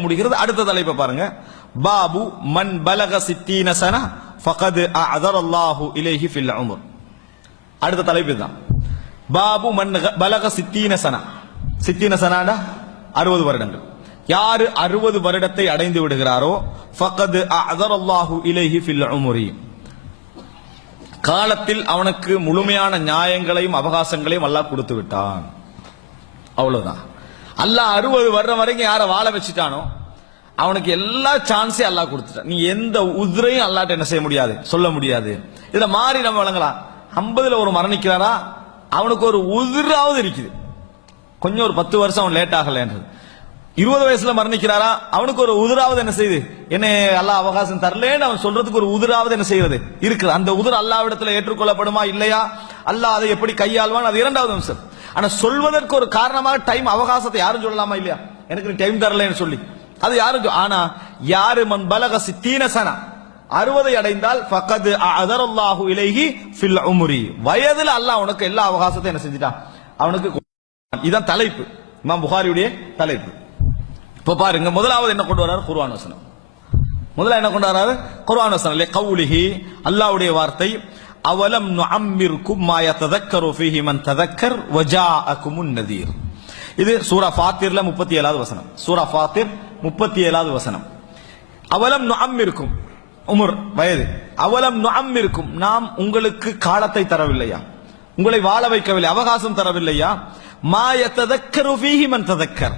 முடிகிறது. அடுத்த தலைப்பை பாருங்க. பாபு மன் பலக சித்தீன சன ஃபகது அதர் அல்லாஹு இலேஹி ஃபில் உமர். அடுத்த தலைப்பு தான் பாபு மன் பலக சித்தீன சன. சித்தீன சனாடா? அறுபது வருடங்கள். யாரு அறுபது வருடத்தை அடைந்து விடுகிறாரோ? ஃபகது அதர் அல்லாஹு இலைஹி ஃபில் உமரி. காலத்தில் அவனுக்கு முழுமையான நியாயங்களையும் அவகாசங்களையும் அல்லாஹ் கொடுத்து விட்டான். அவ்வளவுதான். அல்லாஹ் அறுபது வர்ற வரைக்கும் யாரை வாழ வச்சுட்டானோ அவனுக்கு எல்லா சான்ஸையும் அல்லாஹ் கொடுத்துட்டான். நீ எந்த உதிரையும் அல்லாட்ட என்ன செய்ய முடியாது சொல்ல முடியாது. இதை மாறி நம்ம வழங்கலாம் ஐம்பதுல ஒரு மரணிக்கிறாரா? அவனுக்கு ஒரு உதிராவது இருக்குது. கொஞ்சம் ஒரு பத்து வருஷம் அவன் லேட் ஆகலன்றது. இருபது வயசுல மரணிக்கிறாரா? அவனுக்கு ஒரு உதிராவது என்ன செய்யுது? என்ன அல்லா அவகாசம் தரலேன்னு அவன் சொல்றதுக்கு ஒரு உதிராவது என்ன செய்யறது இருக்குது. அந்த உதிர் அல்லாவிடத்துல ஏற்றுக்கொள்ளப்படுமா? இல்லையா? அல்லாஹ் அதை எப்படி கையாள்வான்? அது இரண்டாவது அம்சம். ஆனா சொல்வதற்கு ஒரு காரணமாக டைம் அவகாசத்தை யாரும் சொல்லலாமா இல்லையா? எனக்கு டைம் தரலன்னு சொல்லி. அது யாரும் ஆனா யாரு மன் பலக தீனசனா அறுபதை அடைந்தால் பக்கத்து அதரல்லாஹு இலகி ஃபில் உமுரி. வயதுல அல்லாஹ் உனக்கு எல்லா அவகாசத்தையும் என்ன செஞ்சிட்டான்? அவனுக்கு இதான் தலைப்பு. இமாம் புகாரியுடைய தலைப்பு. இப்ப பாருங்க முதலாவது என்ன கொண்டு வர்றாரு? குர்வான் வசனம். முதல்ல என்ன கொண்டு வர்றாரு? குர்வான் வசனம் இல்லையா? கவுலிஹி அல்லாவுடைய வார்த்தை. அவலம் நுஅம்மிர்கும் மாய யததக்கரு ஃபீஹி மன் ததக்கர் வஜாஅகுமுன் நதீர். இது சூரா ஃபாத்திர்ல 37வது வசனம். சூரா ஃபாத்திர் 37வது வசனம். அவலம் இருக்கும் உமர் வயது. அவலம் இருக்கும் நாம் உங்களுக்கு காலத்தை தரவில்லையா? உங்களை வாழ வைக்கவில்லை அவகாசம் தரவில்லையா? மாய ததக்கரு ஃபீஹி மன் ததக்கர்.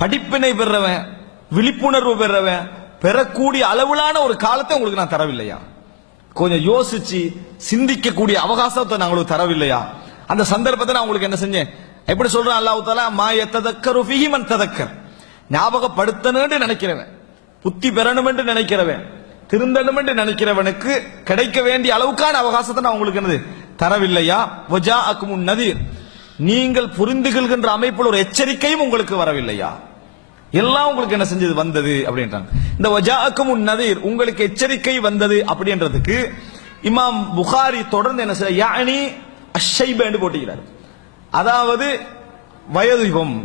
படிப்பினை பெறவன் விழிப்புணர்வு பெறவன் பெறக்கூடிய அளவிலான ஒரு காலத்தை உங்களுக்கு நான் தரவில்லையா? கொஞ்சம் யோசிச்சு சிந்திக்கக்கூடிய அவகாசத்தை நான் உங்களுக்கு தரவில்லையா? அந்த சந்தர்ப்பத்தை நான் உங்களுக்கு என்ன செஞ்சேன்? எப்படி சொல்றேன் அல்லாஹ் தாலா மா எத்ததக்கரு ஃபீஹி ததக்கர். ஞாபகப்படுத்தணும்னு நினைக்கிறவன் புத்தி பெறணும் என்று நினைக்கிறவன் திருந்தணும் என்று நினைக்கிறவனுக்கு கிடைக்க வேண்டிய அளவுக்கான அவகாசத்தை நான் உங்களுக்கு என்னது தரவில்லையா? வஜா அக்குமுன் நதீர். நீங்கள் புரிந்து கொள்கின்ற அமைப்பில் ஒரு எச்சரிக்கையும் உங்களுக்கு வரவில்லையா? எல்லாம் உங்களுக்கு என்ன செஞ்சது? வந்தது அப்படின்றாங்க. இந்த வஜாக்கும் நதீர் உங்களுக்கு எச்சரிக்கை வந்தது அப்படின்றதுக்கு இமாம் புகாரி தொடர்ந்து என்ன செய்ய யானி அஷைபேண்டு போட்டுக்கிறார் அதாவது வயதுகம்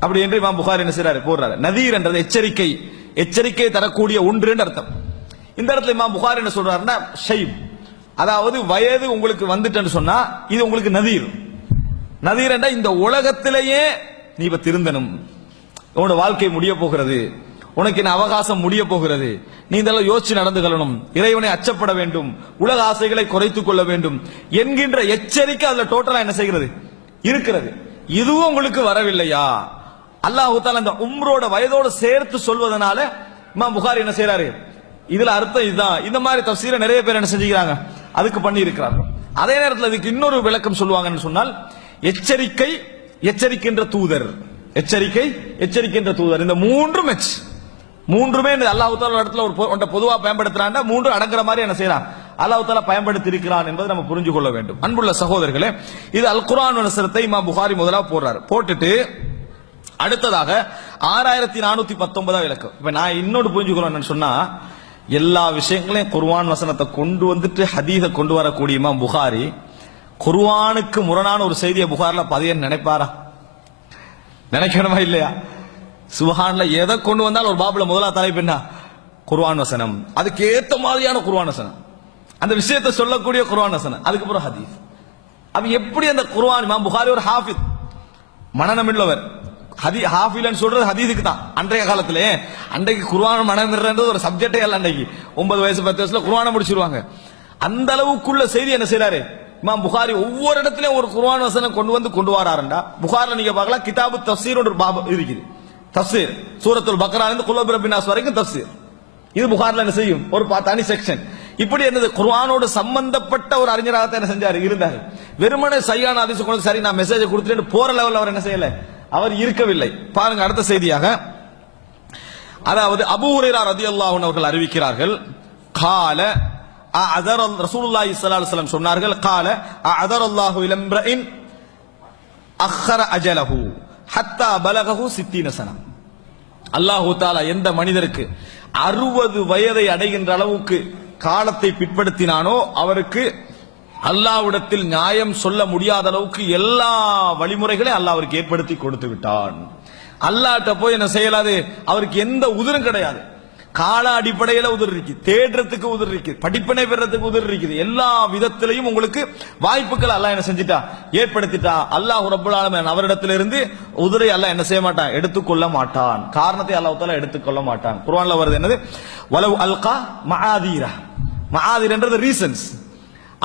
அப்படி என்று இமாம் புகாரி என்ன செய்யறாரு போடுறாரு. நதீர் என்றது எச்சரிக்கை. எச்சரிக்கை தரக்கூடிய ஒன்றுன்னு அர்த்தம். இந்த இடத்துல இமாம் புகார் என்ன சொல்றாருன்னா ஷைப். அதாவது வயது உங்களுக்கு வந்துட்டேன்னு சொன்னா இது உங்களுக்கு நதீர். நதீர் என்ற இந்த உலகத்திலேயே நீ இப்ப திருந்தனும் உன்னோட வாழ்க்கை முடிய போகிறது. உனக்கு என்ன அவகாசம் முடிய போகிறது. நீ இதெல்லாம் யோசிச்சு நடந்து கொள்ளணும். இறைவனை அச்சப்பட வேண்டும். உலக ஆசைகளை குறைத்துக் கொள்ள வேண்டும். என்கின்ற எச்சரிக்கை அதுல டோட்டலா என்ன செய்கிறது? இருக்கிறது. இதுவும் உங்களுக்கு வரவில்லையா? அல்லாஹு அந்த இந்த உம்ரோட வயதோட சேர்த்து சொல்வதனால இமாம் புகாரி என்ன செய்யறாரு இதுல அர்த்தம் இதுதான். இந்த மாதிரி தப்சீரை நிறைய பேர் என்ன செஞ்சுக்கிறாங்க? அதுக்கு பண்ணி இருக்கிறாங்க அதே நேரத்தில் இதுக்கு இன்னொரு விளக்கம் சொல்லுவாங்கன்னு சொன்னால் எச்சரிக்கை எச்சரிக்கின்ற தூதர். எச்சரிக்கை எச்சரிக்கின்ற தூதர். இந்த மூன்றும் எச். மூன்றுமே இந்த அல்லாஹ் தாலா இடத்துல ஒரு பொ- ஒன்றை பொதுவா பயன்படுத்துறான் மூன்று அடங்குற மாதிரி என்ன செய்யறான்? அல்லாஹ் தாலா பயன்படுத்தி இருக்கிறான் என்பதை நம்ம புரிஞ்சு கொள்ள வேண்டும். அன்புள்ள சகோதரர்களே இது அல் குர்ஆன் வசனத்தை இமா புகாரி முதலா போடுறாரு. போட்டுட்டு அடுத்ததாக ஆறாயிரத்தி நானூத்தி பத்தொன்பதாம் இலக்கம் இப்ப நான் இன்னொன்று புரிஞ்சுக்கிறோம் சொன்னா எல்லா விஷயங்களையும் குர்வான் வசனத்தை கொண்டு வந்துட்டு ஹதீஸை கொண்டு வரக்கூடிய புகாரி குர்வானுக்கு முரணான ஒரு செய்தியை புகாரில் பதிய நினைப்பாரா? நினைக்கணுமா இல்லையா? சுபஹான்ல எதை கொண்டு வந்தாலும் ஒரு பாபுல முதலா தலைப்பு என்ன குர்ஆன் வசனம். அதுக்கு ஏத்த மாதிரியான குர்வான் வசனம். அந்த விஷயத்தை சொல்லக்கூடிய குர்வான் வசனம். அதுக்கப்புறம் ஹதீஸ். அப்ப எப்படி அந்த குர்வான் இமாம் புகாரி ஒரு ஹாஃபித் மனநம் உள்ளவர் ஹதி ஹாஃபிலன்னு சொல்றது ஹதீதுக்கு தான். அன்றைய காலத்துல அன்றைக்கு குர்வான் மனமிடுறது ஒரு சப்ஜெக்டே இல்லை அன்றைக்கு. ஒன்பது வயசு பத்து வயசுல குர்வானை முடிச்சிருவாங்க. அந்த அளவுக்குள்ள செய்தி என்ன செய்யறாரு இமாம் புகாரி ஒவ்வொரு இடத்துலயும் ஒரு குர்ஆன் வசனம் கொண்டு வந்து கொண்டு வராருண்டா. புகார்ல நீங்க பார்க்கலாம் கிதாபு தஃசீர் ஒரு பாபு இருக்குது. தஃசீர் சூரத்துல் பக்ரா இருந்து குலோப் ரபினாஸ் வரைக்கும் தஃசீர். இது புகார்ல என்ன செய்யும்? ஒரு தனி செக்ஷன் இப்படி என்னது குர்ஆனோடு சம்பந்தப்பட்ட ஒரு அறிஞராக என்ன செஞ்சாரு? இருந்தாரு. வெறுமனே சையான அதிசு கொண்டு சரி நான் மெசேஜ் கொடுத்துட்டு போற லெவலில் அவர் என்ன செய்யல? அவர் இருக்கவில்லை. பாருங்க அடுத்த செய்தியாக. அதாவது அபூ ஹுரைரா ரதி அன்ஹு அவர்கள் அறிவிக்கிறார்கள் கால அதர் ரசூலுல்லாஹி ஸல்லல்லாஹு அலைஹி சொன்னார்கள் கால அதர் அல்லாஹு இலம்ரஇன் அkhர அஜலஹு ஹத்தா பலகஹு சித்தீன சனா அல்லாஹு தாலா எந்த மனிதருக்கு அறுபது வயதை அடைகின்ற அளவுக்கு காலத்தை பிற்படுத்தினானோ அவருக்கு அல்லாவிடத்தில் நியாயம் சொல்ல முடியாத அளவுக்கு எல்லா வழிமுறைகளையும் அல்லாஹ் அவருக்கு ஏற்படுத்தி கொடுத்து விட்டான். அல்லாட்ட போய் என்ன செய்யலாது? அவருக்கு எந்த உதிரும் கிடையாது. கால அடிப்படையில உதிர் இருக்கு தேடுறதுக்கு உதிர் இருக்கு படிப்பினை பெறறதுக்கு உதிர் இருக்குது எல்லா விதத்திலையும் உங்களுக்கு வாய்ப்புகள் அல்லாஹ் என்ன செஞ்சுட்டா? ஏற்படுத்திட்டா. அல்லாஹ் ரப்பல் ஆலமீன் அவரிடத்திலிருந்து உதிரை அல்லாஹ் என்ன செய்ய மாட்டான்? எடுத்துக்கொள்ள மாட்டான். காரணத்தை அல்லாஹ் எடுத்துக்கொள்ள மாட்டான். குர்ஆன்ல வருது என்னது? வலவ் அல்கா மஆதீரா. மஆதீர்ன்றது ரீசன்ஸ்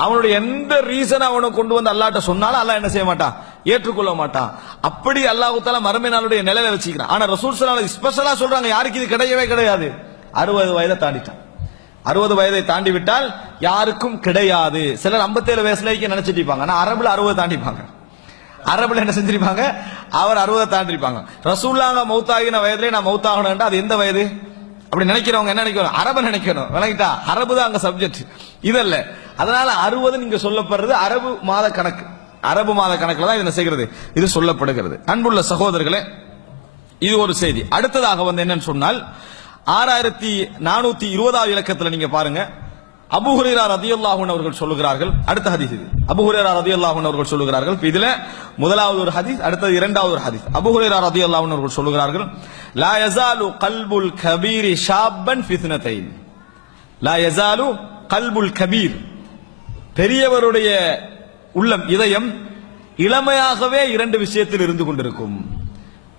அவனுடைய எந்த ரீசன் அவனை கொண்டு வந்து அல்லாட்ட சொன்னாலும் அல்லாஹ் என்ன செய்ய மாட்டான்? ஏற்றுக்கொள்ள மாட்டான். அப்படி அல்லாஹு தால மறுமை நாளுடைய நிலையில வச்சுக்கிறான். ஆனா ரசூல் ஸ்பெஷலா சொல்றாங்க. யாருக்கு இது கிடையவே கிடையாது. அறுபது வயதை தாண்டிட்டான். அறுபது வயதை தாண்டி விட்டால் யாருக்கும் கிடையாது. சிலர் 57 வயசுல நினைச்சிட்டு இருப்பாங்க. ஆனா அரபுல அறுபது தாண்டிப்பாங்க. அரபுல என்ன செஞ்சிருப்பாங்க? அவர் அறுபதை தாண்டிருப்பாங்க. ரசூல்லாங்க மௌத்தாகின வயதுல நான் மௌத்தாகணும்னா அது எந்த வயது? அப்படி நினைக்கிறவங்க என்ன நினைக்கணும்? அரபு நினைக்கணும். விளங்கிட்டா? அரபு தான் அங்க சப்ஜெக்ட் இதல்ல. அதனால அறுபது நீங்க சொல்லப்படுறது அரபு மாத கணக்கு. அரபு மாத கணக்குல தான் இதை செய்கிறது. இது சொல்லப்படுகிறது. அன்புள்ள சகோதரர்களே இது ஒரு செய்தி. அடுத்ததாக வந்து என்னன்னு சொன்னால் ஆறாயிரத்தி நானூத்தி இருபதாவது இலக்கத்துல நீங்க பாருங்க. அபு ரதியுல்லாஹூன் அவர்கள் சொல்லுகிறார்கள். அடுத்த ஹதீஸ் இது. அபு ரதியுல்லாஹூன் அவர்கள் சொல்லுகிறார்கள். இதுல முதலாவது ஒரு ஹதீஸ் அடுத்தது இரண்டாவது ஒரு ஹதீஸ். அபுஹுரேரா ரதியுல்லாஹூன் அவர்கள் சொல்லுகிறார்கள் லா யசாலு கல்புல் கபீரி ஷாப்பன் ஃபித்னத்தைன். லா யசாலு கல்புல் கபீர். பெரியவருடைய உள்ளம் இதயம் இளமையாகவே இரண்டு விஷயத்தில் இருந்து கொண்டிருக்கும்.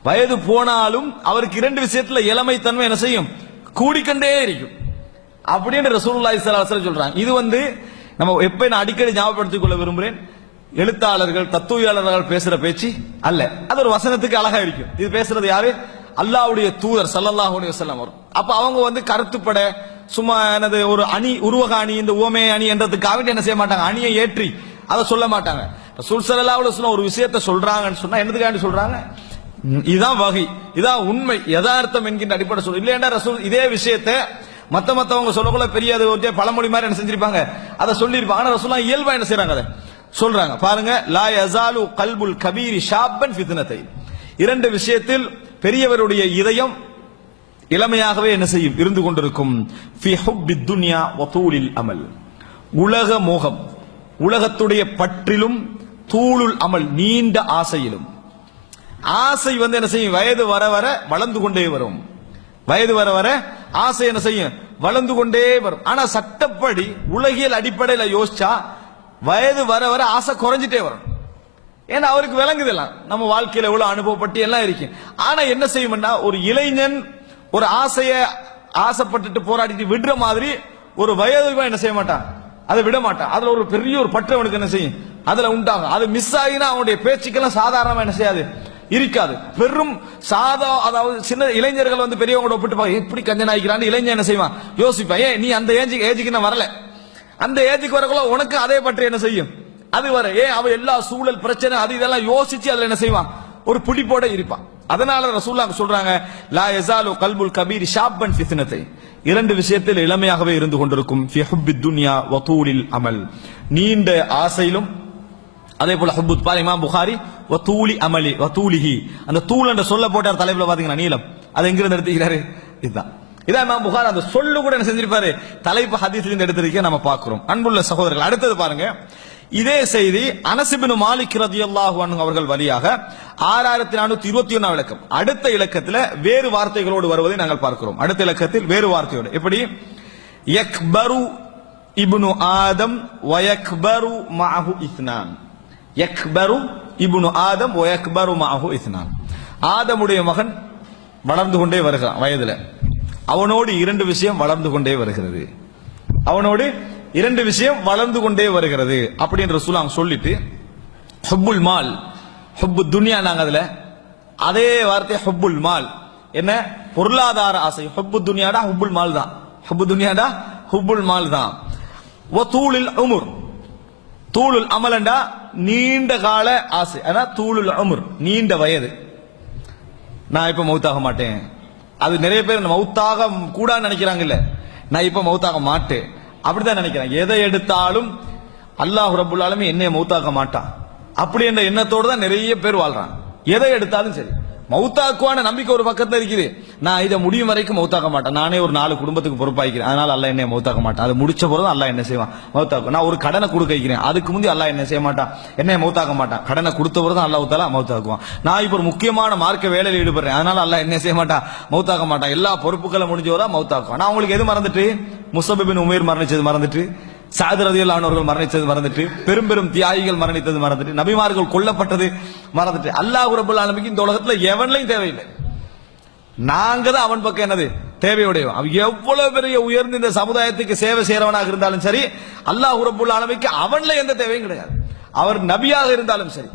வயது போனாலும் அவருக்கு இரண்டு விஷயத்துல இளமைத்தன்மை என்ன செய்யும்? கூடிக்கொண்டே இருக்கும். அப்படின்னு ரசூலுல்லாஹி ஸல்லல்லாஹு சொல்றாங்க. இது வந்து நம்ம எப்ப நான் அடிக்கடி ஞாபகப்படுத்திக் கொள்ள விரும்புகிறேன் எழுத்தாளர்கள் தத்துவியாளர்கள் பேசுற பேச்சு அல்ல. அது ஒரு வசனத்துக்கு அழகா இருக்கும். இது பேசுறது யாரு? அல்லாஹ்வுடைய தூதர் ஸல்லல்லாஹு அலைஹி வஸல்லம் அவர். அப்ப அவங்க வந்து கருத்துப்பட சும்மா என்னது ஒரு அணி உருவக அணி இந்த ஓமே அணி என்றதுக்காக என்ன செய்ய மாட்டாங்க? அணியை ஏற்றி அதை சொல்ல மாட்டாங்க. ரசூல் ஸல்லல்லாஹு அலைஹி வஸல்லம் ஒரு விஷயத்தை சொல்றாங்கன்னு சொன்னா என்னதுக்காண்டி சொல்றாங்க? இதான் வகை. இதான் உண்மை. யதார்த்தம் என்கின்ற அடிப்படை சொல் இல்லையா ரசூல் இதே விஷயத்தை மத்த மத்தவங்க சொல்லக்குள்ள பெரிய அது ஒரு பழமொழி மாதிரி என்ன செஞ்சிருப்பாங்க? அதை சொல்லியிருப்பாங்க. ஆனா ரசூலா இயல்பா என்ன செய்யறாங்க அதை? சொல்றாங்க. பாருங்க லா யசாலு கல்புல் கபீரி ஷாப்பன் ஃபித்னத்தை. இரண்டு விஷயத்தில் பெரியவருடைய இதயம் இளமையாகவே என்ன செய்யும்? இருந்து கொண்டிருக்கும். துன்யா அமல். உலக மோகம். உலகத்துடைய பற்றிலும் தூளுல் அமல். நீண்ட ஆசையிலும். ஆசை வந்து என்ன செய்யும்? வயது வர வர வளர்ந்து கொண்டே வரும். வயது வர வர ஆசை என்ன செய்யும்? வளர்ந்து கொண்டே வரும். ஆனா சட்டப்படி உலகியல் அடிப்படையில யோசிச்சா வயது வர வர ஆசை குறைஞ்சிட்டே வரும். ஏன்னா அவருக்கு விளங்குதெல்லாம் நம்ம வாழ்க்கையில எவ்வளவு அனுபவப்பட்டு எல்லாம் இருக்கு. ஆனா என்ன செய்யும்னா ஒரு இளைஞன் ஒரு ஆசைய ஆசைப்பட்டுட்டு போராடிட்டு விடுற மாதிரி ஒரு வயது என்ன செய்ய மாட்டான்? அதை விட மாட்டான். அதுல ஒரு பெரிய ஒரு பற்று அவனுக்கு என்ன செய்யும்? அதுல உண்டாகும். அது மிஸ் ஆகினா அவனுடைய பேச்சுக்கெல்லாம் சாதாரணமா என்ன செய்யாது? இருக்காது. பெரும் சாதா அதாவது சின்ன இளைஞர்கள் வந்து பெரியவங்களோட ஒப்பிட்டு எப்படி கஞ்சன் ஆகிக்கிறான்னு இளைஞன் என்ன செய்வான்? யோசிப்பான். ஏன் நீ அந்த ஏஜுக்கு ஏஜுக்கு நான் வரல. அந்த ஏஜுக்கு வரக்குள்ள உனக்கு அதே பற்றி என்ன செய்யும்? அது வர ஏன் அவ எல்லா சூழல் பிரச்சனை அது இதெல்லாம் யோசிச்சு அதுல என்ன செய்வான்? ஒரு புடிப்போட இருப்பான். அதனால ரசூல்லா சொல்றாங்க லா எசாலு கல்புல் கபீர் ஷாப்பன் ஃபித்னத்தை. இரண்டு விஷயத்தில் இளமையாகவே இருந்து கொண்டிருக்கும் ஃபி ஹுப்பித் துன்யா வதூலில் அமல். நீண்ட ஆசையிலும் அதே போல ஹுபுத் பார் இமாம் புகாரி வ தூலி அமலி வ தூளிஹி அந்த தூள் என்ற சொல்ல போட்டார் தலைப்புல பாத்தீங்கன்னா நீளம். அது எங்கிருந்து எடுத்துக்கிறாரு? இதுதான். இதான் இமாம் புகார் அந்த சொல்லு கூட என்ன செஞ்சிருப்பாரு? தலைப்பு ஹதீஸ்ல இருந்து எடுத்திருக்க நம்ம பார்க்கிறோம். அன்புள்ள சகோதரர்கள் அடுத்தது பாருங்க. இதே செய்தி அனசிபின் மாலிக் ரதியல்லாஹு அவர்கள் வழியாக ஆறாயிரத்தி நானூத்தி இருபத்தி ஒன்னாம் இலக்கம் அடுத்த இலக்கத்துல வேறு வார்த்தைகளோடு வருவதை நாங்கள் பார்க்கிறோம். அடுத்த இலக்கத்தில் வேறு வார்த்தையோடு. எப்படி? யக்பரு இப்னு ஆதம் வயக்பரு மாஹு இஸ்னான். யக்பரு இப்னு ஆதம் வயக்பரு மஅஹு இத்னான். ஆதமுடைய மகன் வளர்ந்து கொண்டே வருகிறான் வயதுல. அவனோடு இரண்டு விஷயம் வளர்ந்து கொண்டே வருகிறது. அவனோடு இரண்டு விஷயம் வளர்ந்து கொண்டே வருகிறது அப்படின்ற சொல்லாம் சொல்லிட்டு ஹுப்புல் மால் ஹுப்பு துனியா நாங்க அதுல அதே வார்த்தை ஹுப்புல் மால். என்ன? பொருளாதார ஆசை. ஹுப்பு துனியாடா ஹுப்புல் மால் தான். ஹுப்பு துனியாடா ஹுப்புல் மால் தான். தூளில் உமுர். தூளுல் அமலண்டா நீண்ட கால ஆசை. ஆனா தூளுல் உமுர் நீண்ட வயது. நான் இப்ப மவுத்தாக மாட்டேன். அது நிறைய பேர் மவுத்தாக கூட நினைக்கிறாங்கல்ல. நான் இப்ப மௌத்தாக மாட்டேன். அப்படிதான் நினைக்கிறேன் எதை எடுத்தாலும் அல்லாஹ் ரபுல்லாலுமே என்னைய மௌத்தாக்க மாட்டான். அப்படி என்ற எண்ணத்தோடு தான் நிறைய பேர் வாழ்றாங்க. எதை எடுத்தாலும் சரி. மௌத்தாக்குவான நம்பிக்கை ஒரு பக்கத்துல இருக்குது. நான் இதை முடியும் வரைக்கும் மௌத்தாக்க மாட்டேன். நானே ஒரு நாலு குடும்பத்துக்கு பொறுப்பாய்க்கிறேன். அதனால அல்ல என்னை மௌத்தாக்க மாட்டேன். அது முடிச்ச பிறகு அல்ல என்ன செய்வான். மௌத்தாக்கும் நான் ஒரு கடனை கொடுக்க வைக்கிறேன். அதுக்கு முந்தி அல்ல என்ன செய்ய மாட்டான். என்னை மௌத்தாக்க மாட்டான். கடனை கொடுத்த பிறகு அல்லாஹ் தாலா மௌத்தாக்குவான் நான் இப்போ ஒரு முக்கியமான மார்க்க வேலையில் ஈடுபடுறேன். அதனால அல்ல என்ன செய்ய மாட்டான். மௌத்தாக்க மாட்டான். எல்லா பொறுப்புகளை முடிஞ்சவரா மௌத்தாக்குவான் நான் உங்களுக்கு எது மறந்துட்டு? முசபின் உமேர் மரணிச்சது மறந்துட்டு? சாது ரதியல்லானவர்கள் மரணித்தது மறந்துட்டு பெரும் பெரும் தியாகிகள் மரணித்தது மறந்துட்டு நபிமார்கள் கொல்லப்பட்டது மறந்துட்டு அல்லாஹ் ரபுல் ஆலமிக்கு இந்த உலகத்துல எவன்லையும் தேவையில்லை. நாங்க தான் அவன் பக்கம் என்னது? தேவையுடையவன். அவன் எவ்வளவு பெரிய உயர்ந்து இந்த சமுதாயத்துக்கு சேவை செய்யறவனாக இருந்தாலும் சரி அல்லாஹ் ரபுல் ஆலமிக்கு அவன்ல எந்த தேவையும் கிடையாது. அவர் நபியாக இருந்தாலும் சரி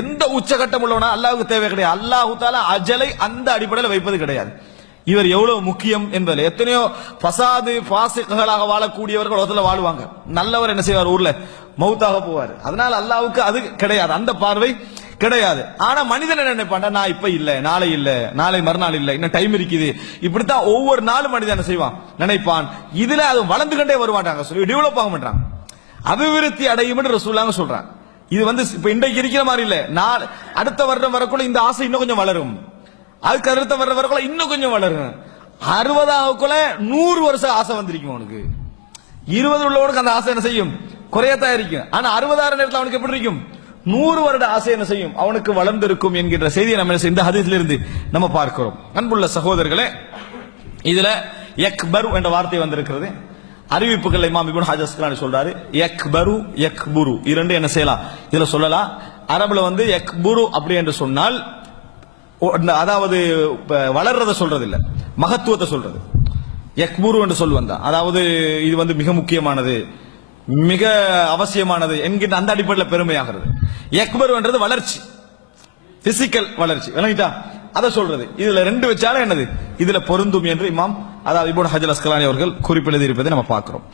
எந்த உச்சகட்டம் உள்ளவனா அல்லாவுக்கு தேவை கிடையாது. அல்லாஹு தாலா அஜலை அந்த அடிப்படையில் வைப்பது கிடையாது. இவர் எவ்வளவு முக்கியம் என்பதில் எத்தனையோ பசாது பாசிகளாக வாழக்கூடியவர்கள் உலகத்தில் வாழ்வாங்க. நல்லவர் என்ன செய்வார்? ஊர்ல மவுத்தாக போவார். அதனால அல்லாவுக்கு அது கிடையாது. அந்த பார்வை கிடையாது. ஆனா மனிதன் என்ன நினைப்பான் நான் இப்ப இல்ல நாளை இல்ல நாளை மறுநாள் இல்ல இன்னும் டைம் இருக்குது. இப்படித்தான் ஒவ்வொரு நாளும் மனிதன் என்ன செய்வான்? நினைப்பான். இதுல அது வளர்ந்து கொண்டே வருவாட்டாங்க சொல்லி டெவலப் ஆக மாட்டாங்க அபிவிருத்தி அடையும் என்று ரசூலாங்க சொல்றாங்க. இது வந்து இப்ப இன்றைக்கு இருக்கிற மாதிரி இல்ல. நான் அடுத்த வருடம் வரக்குள்ள இந்த ஆசை இன்னும் கொஞ்சம் வளரும். அதுக்கு அடுத்த வர்ற வரக்குள்ள இன்னும் கொஞ்சம் வளரும் அறுபதாவதுக்குள்ள நூறு வருஷம் ஆசை வந்திருக்கும் அவனுக்கு. இருபது உள்ளவனுக்கு அந்த ஆசை என்ன செய்யும்? குறையத்தான் இருக்கும். ஆனா அறுபதாயிரம் நேரத்தில் அவனுக்கு எப்படி இருக்கும்? நூறு வருட ஆசை என்ன செய்யும்? அவனுக்கு வளர்ந்திருக்கும் என்கின்ற செய்தியை நம்ம என்ன செய்ய- இந்த ஹதீஸ்ல இருந்து நம்ம பார்க்கிறோம். அன்புள்ள சகோதரர்களே இதுல எக்பரு என்ற வார்த்தை வந்திருக்கிறது. அறிவிப்புகள் இமாம் இபுன் ஹஜர் அஸ்கலானி சொல்றாரு யக்பரு எக்புரு. இரண்டு என்ன செய்யலாம்? இதுல சொல்லலாம். அரபுல வந்து எக்புரு அப்படி என்று சொன்னால் அதாவது வளர்றத சொல்றது இல்ல மகத்துவத்தை சொல்றது. எக்பூர் என்று சொல் வந்தா அதாவது இது வந்து மிக முக்கியமானது. மிக அவசியமானது என்கின்ற அந்த அடிப்படையில் பெருமையாகிறது. எக்பர்ன்றது வளர்ச்சி. பிசிக்கல் வளர்ச்சி. விளங்கிட்டா? அதை சொல்றது. இதுல ரெண்டு வச்சாலும் என்னது? இதுல பொருந்தும் என்று இமாம் அதாவது இபுன் ஹஜல் அஸ்கலானி அவர்கள் குறிப்பிடுதி இருப்பதை நம்ம பார்க்கிறோம்.